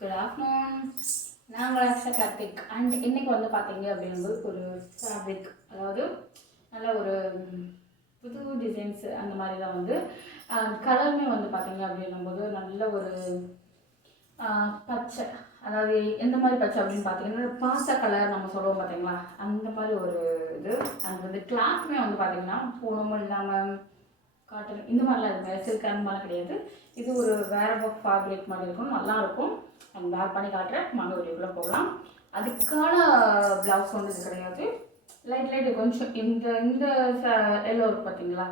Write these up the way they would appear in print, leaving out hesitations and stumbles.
Good afternoon. நான் உங்கள் Karthik and இன்றைக்கி வந்து பார்த்தீங்க அப்படிங்கும்போது ஒரு ஃபேப்ரிக், அதாவது நல்ல ஒரு புது டிசைன்ஸ் அந்த மாதிரி தான் வந்து கலருமே வந்து பார்த்தீங்க அப்படின்னும்போது நல்ல ஒரு பச்சை, அதாவது எந்த மாதிரி பச்சை அப்படின்னு பார்த்தீங்கன்னா பாச கலர் நம்ம சொல்லுவோம் பார்த்தீங்களா, அந்த மாதிரி ஒரு இது. அது வந்து கிளாத்துமே வந்து பார்த்தீங்கன்னா பூனமும் இல்லாமல் காட்டன் இந்த மாதிரிலாம் இருக்குது, சில்க் அந்த மாதிரிலாம் கிடையாது. இது ஒரு வேற ஃபேப்ரிக் மாதிரி இருக்கும், நல்லாயிருக்கும். அண்ட் வேர் பண்ணி காட்டுறேன், வாங்க வீடியோக்குள்ளே போகலாம். அதுக்கான ப்ளவுஸ் வந்து இது கிடையாது. லைட் லைட் கொஞ்சம் இந்த இந்த எல்லோ இருக்குது பார்த்தீங்களா,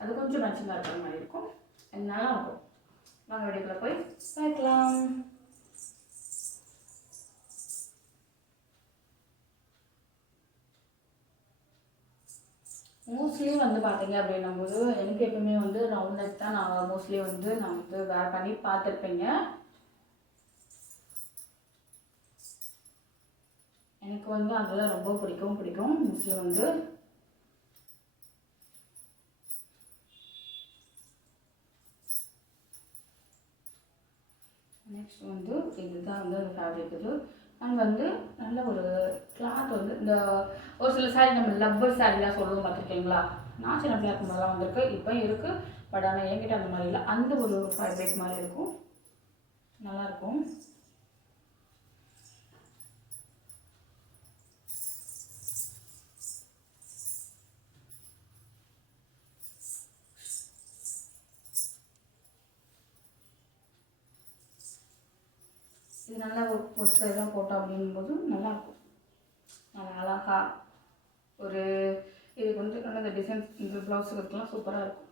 அது கொஞ்சம் மேட்சிங்காக இருக்கிற மாதிரி இருக்கும், நல்லாயிருக்கும். வாங்க வீடியோக்குள்ளே போய் பார்க்கலாம். மோஸ்ட்லி வந்து பார்த்தீங்க அப்படின்னும்போது எனக்கு எப்பவுமே வந்து ரவுண்ட் நெக் தான் நான் மோஸ்ட்லி வந்து வேர் பண்ணி பார்த்துருப்பேங்க. எனக்கு வந்து அதெல்லாம் ரொம்ப பிடிக்கும். மோஸ்ட்லி வந்து நெக்ஸ்ட் வந்து இதுதான் வந்து அந்த ஃபேப்ரிக். இது அண்ட் வந்து நல்ல ஒரு கிளாத் வந்து இந்த ஒரு சில சாரீ நம்ம லப்பர் சாரீலாம் சொல்லுவோம் பார்த்துருக்கீங்களா. நான் சின்ன பிள்ளை இருக்கும்போதெல்லாம் வந்திருக்கு, இப்போ இருக்குது. பட் ஆனால் என்கிட்ட அந்த மாதிரி இல்லை. அந்த ஒரு ஃபேப்ரிக் மாதிரி இருக்கும், நல்லாயிருக்கும். இது நல்லா ஒரு இதாக போட்டோம் அப்படிங்கும்போது நல்லாயிருக்கும். நல்லா அழகாக ஒரு இதுக்கு வந்து அந்த டிசைன்ஸ் இந்த ப்ளவுஸுக்கெல்லாம் சூப்பராக இருக்கும்.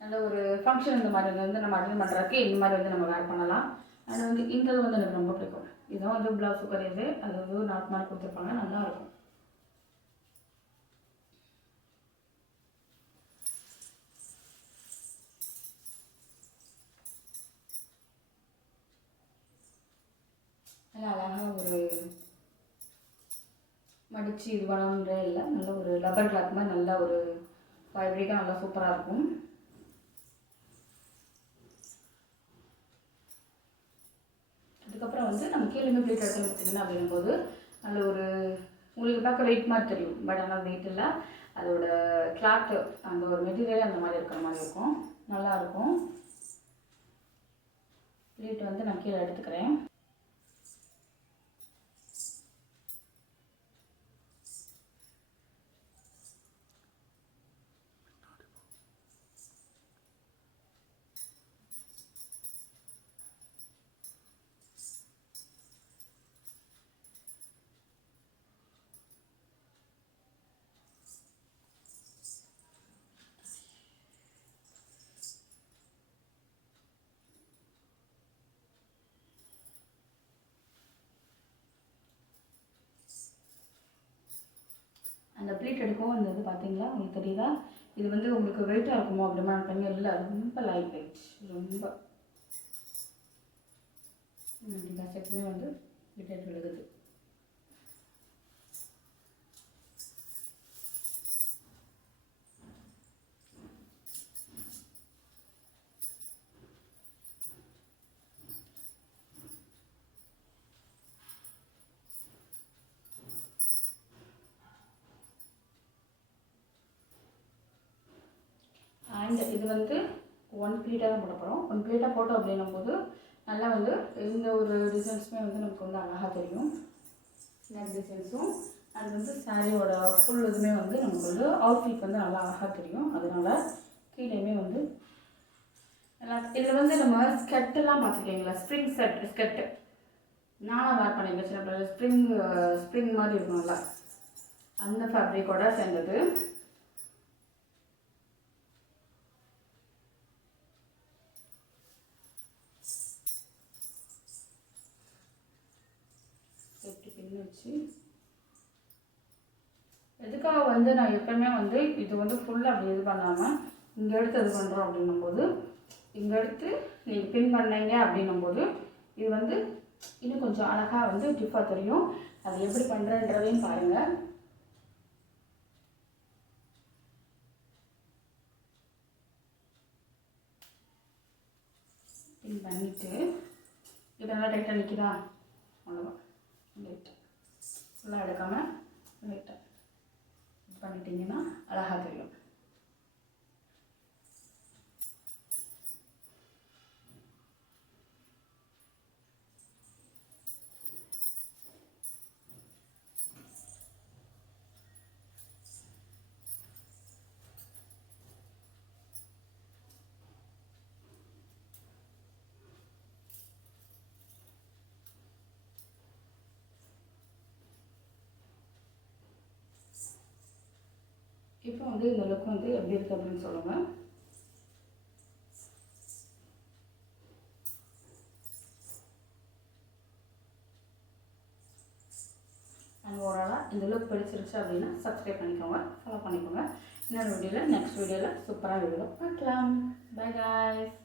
நல்ல ஒரு ஃபங்க்ஷன் இந்த மாதிரி வந்து நம்ம அட்டெண்ட் பண்ணுறதுக்கு இந்த மாதிரி வந்து நம்ம வேர் பண்ணலாம். அது வந்து இந்த வந்து எனக்கு ரொம்ப பிடிக்கும். இதுதான் வந்து ப்ளவுஸு கிடையாது, அது வந்து நாட் மாதிரி கொடுத்துருப்பாங்க, நல்லாயிருக்கும். நல்லா அழகாக ஒரு மடித்து இது பண்ணணுன்றே இல்லை, நல்ல ஒரு லப்பர் கிளாத் மாதிரி நல்ல ஒரு ஃபேப்ரிக்காக நல்லா சூப்பராக இருக்கும். அதுக்கப்புறம் வந்து நம்ம கீழே ப்ளீட் எடுத்து பார்த்தீங்கன்னா அப்படிங்கும்போது நல்ல ஒரு உங்களுக்கு பார்க்க வெயிட் மாதிரி தெரியும், பட் ஆனால் வெயிட் இல்லை. அதோட கிளாத்து அந்த ஒரு மெட்டீரியல் அந்த மாதிரி இருக்கிற மாதிரி இருக்கும், நல்லாயிருக்கும். ப்ளீட் வந்து நான் கீழே எடுத்துக்கிறேன். அந்த ப்ளீட் எடுக்கவும் அந்த இது பார்த்தீங்களா, உங்களுக்கு தெரியுதா? இது வந்து உங்களுக்கு வெயிட்டாக இருக்குமோ அப்படிமா நினைப்பீங்க, இல்லை ரொம்ப லைட் வெயிட், ரொம்ப செட்டுமே வந்து ப்ளீட் விழுகுது. அண்ட் இது வந்து ஒன் ப்ளீட்டாக தான் போட போகிறோம். ஒன் ப்ளீட்டாக போட்டோம் அப்படின்னும் போது நல்லா வந்து இந்த ஒரு டிசைன்ஸுமே வந்து நமக்கு வந்து அழகாக தெரியும், நெக் டிசைன்ஸும். அது வந்து சாரியோட ஃபுல் இதுவுமே வந்து நமக்கு வந்து அவுட்ஃபிட் வந்து நல்லா அழகாக தெரியும். அதனால் கீழேயுமே வந்து நல்லா இதில் வந்து நம்ம ஸ்கெட்டெல்லாம் பார்த்துருக்கீங்களா, ஸ்ப்ரிங் ஸ்கெட்டு நானும் வேர் பண்ணியிருக்கேன் சின்ன பிள்ளை. ஸ்ப்ரிங் மாதிரி இருக்கும், நல்லா அந்த ஃபேப்ரிக்கோட சேர்ந்தது. வச்சு எதுக்காக வந்து நான் எப்பவுமே வந்து இது வந்து ஃபுல்லாக அப்படி இது பண்ணாமல் இங்கே எடுத்து இது பண்ணுறோம் அப்படின்னும்போது, இங்கே எடுத்து நீங்கள் பின் பண்ணீங்க அப்படின்னும்போது இது வந்து இன்னும் கொஞ்சம் அழகாக வந்து டிஃபாக தெரியும். அது எப்படி பண்ணுறன்றதையும் பாருங்கள். பின் பண்ணிவிட்டு இப்போ நல்லா டைட்டாக நிற்கிதா? அவ்வளோதான். லைட்டாக ஃபுல்லாக எடுக்காமல் லைட்டாக இது பண்ணிட்டீங்கன்னா அழகாக தெரியும். இப்போ வந்து இந்த லுக் வந்து எப்படி இருக்குது அப்படின்னு சொல்லுங்கள். அண்ட் ஓவராலாக இந்த லுக் பிடிச்சிருச்சு அப்படின்னா சப்ஸ்கிரைப் பண்ணிக்கோங்க, ஃபாலோ பண்ணிக்கோங்க. இன்னொரு வீடியோவில் நெக்ஸ்ட் வீடியோவில் சூப்பராக வீடியோ பார்க்கலாம். By guys.